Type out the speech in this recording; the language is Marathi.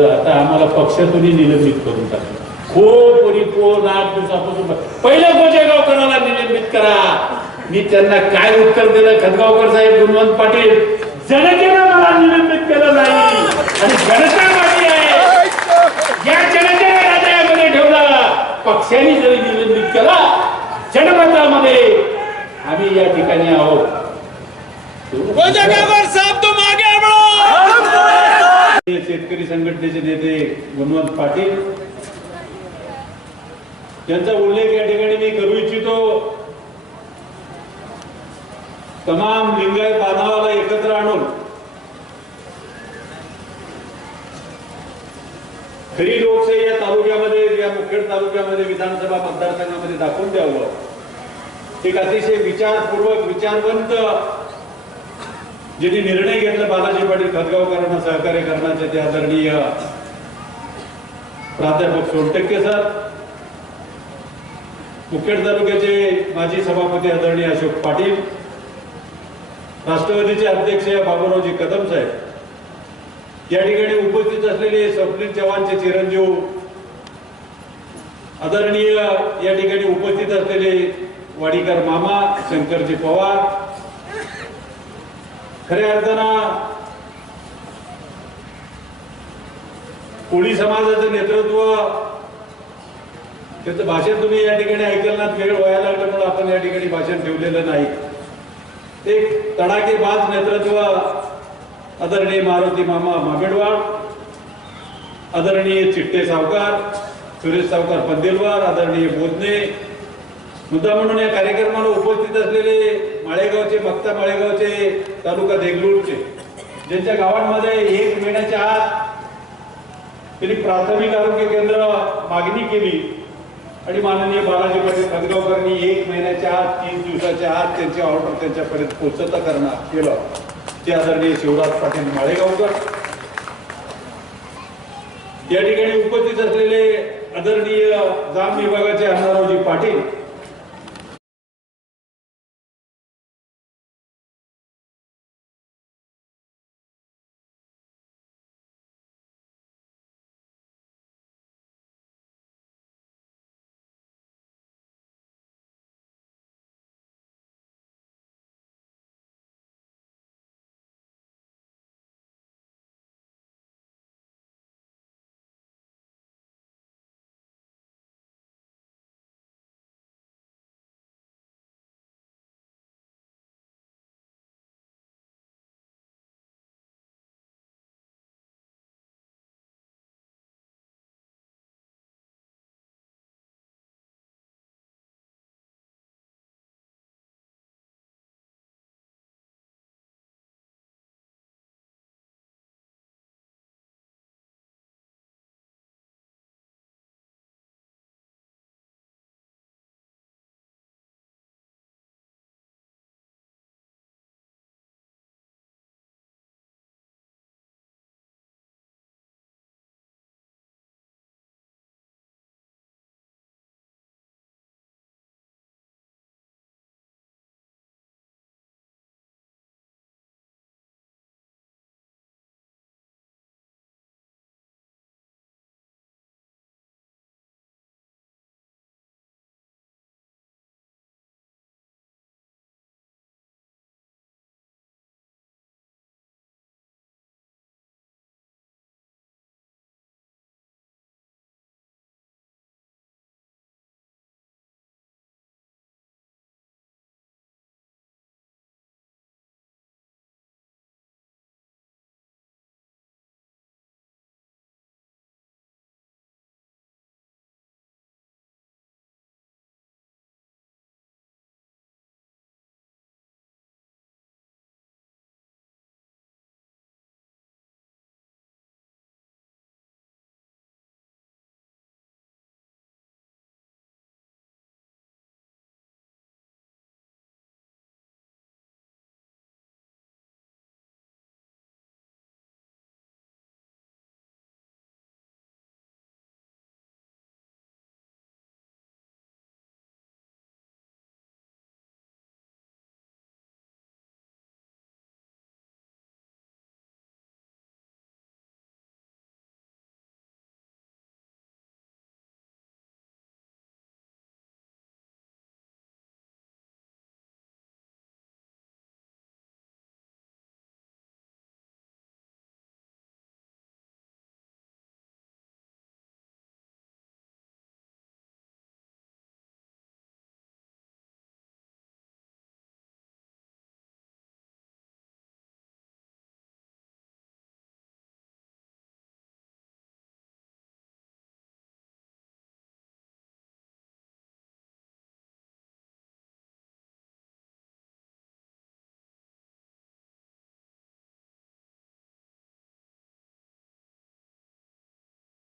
आता आम्हाला पक्षातूनही निलंबित करून टाकलं कोणी कोण आठ दिवसापासून पहिल्या गोजेगावकराला निलंबित करा. मी त्यांना काय उत्तर दिलं? खतगावकर साहेब गुणवंत पाटील जनतेनं मला निलंबित केलं नाही. आणि जनता माझी आहे. या जनतेने हृदयामध्ये ठेवला. पक्षाने जरी निलंबित केला जनमतामध्ये आम्ही या ठिकाणी आहोत. गोजगावर साहब शेतकरी संघटनेचे नेते गुणवंत पाटील. यांचा उल्लेख या ठिकाणी मी करू इच्छितो. तमाम लिंगायत बांधवाला एकत्र आणून खरी लोकशाही या तालुक्यामध्ये या मुखेड तालुक्यामध्ये विधानसभा मतदारसंघामध्ये दाखवून द्यावं. एक अतिशय विचारपूर्वक विचारवंत ज्यांनी निर्णय घेतला बालाजी पाटील खतगावकरांना सहकार्य करण्याचे ते आदरणीय प्राध्यापक सोनटक्के सर मुखेड तालुक्याचे माजी सभापती आदरणीय अशोक पाटील राष्ट्रवादीचे अध्यक्ष बाबूरावजी कदम साहेब या ठिकाणी उपस्थित असलेले स्वप्नील चव्हाणचे चिरंजीव आदरणीय या ठिकाणी उपस्थित असलेले वाडीकर मामा शंकरजी पवार खऱ्या अर्थानं कोळी समाजाचं नेतृत्व त्याचं भाषण तुम्ही या ठिकाणी ऐकलनात वेळ व्हायला लागल्यामुळे आपण या ठिकाणी भाषण ठेवलेलं नाही. एक तडाखेबाज नेतृत्व आदरणीय मारुती मामा मामेडवाड आदरणीय चिट्टे सावकार सुरेश सावकार पंदेलवार आदरणीय बोधने मुद्दा म्हणून या कार्यक्रमाला उपस्थित असलेले माळेगावचे मक्ता माळेगावचे तालुका देगलूरचे ज्यांच्या गावांमध्ये एक महिन्याच्या आत त्यांनी प्राथमिक आरोग्य केंद्र मागणी केली. आणि माननीय बालाजी पाटील खतगावकरांनी एक महिन्याच्या आत तीन दिवसाच्या आत त्यांची ऑर्डर त्यांच्यापर्यंत पोचता करणार केलं. ते आदरणीय शिवराज पाटील माळेगावकर. या ठिकाणी उपस्थित असलेले आदरणीय जाम विभागाचे अण्णारावजी पाटील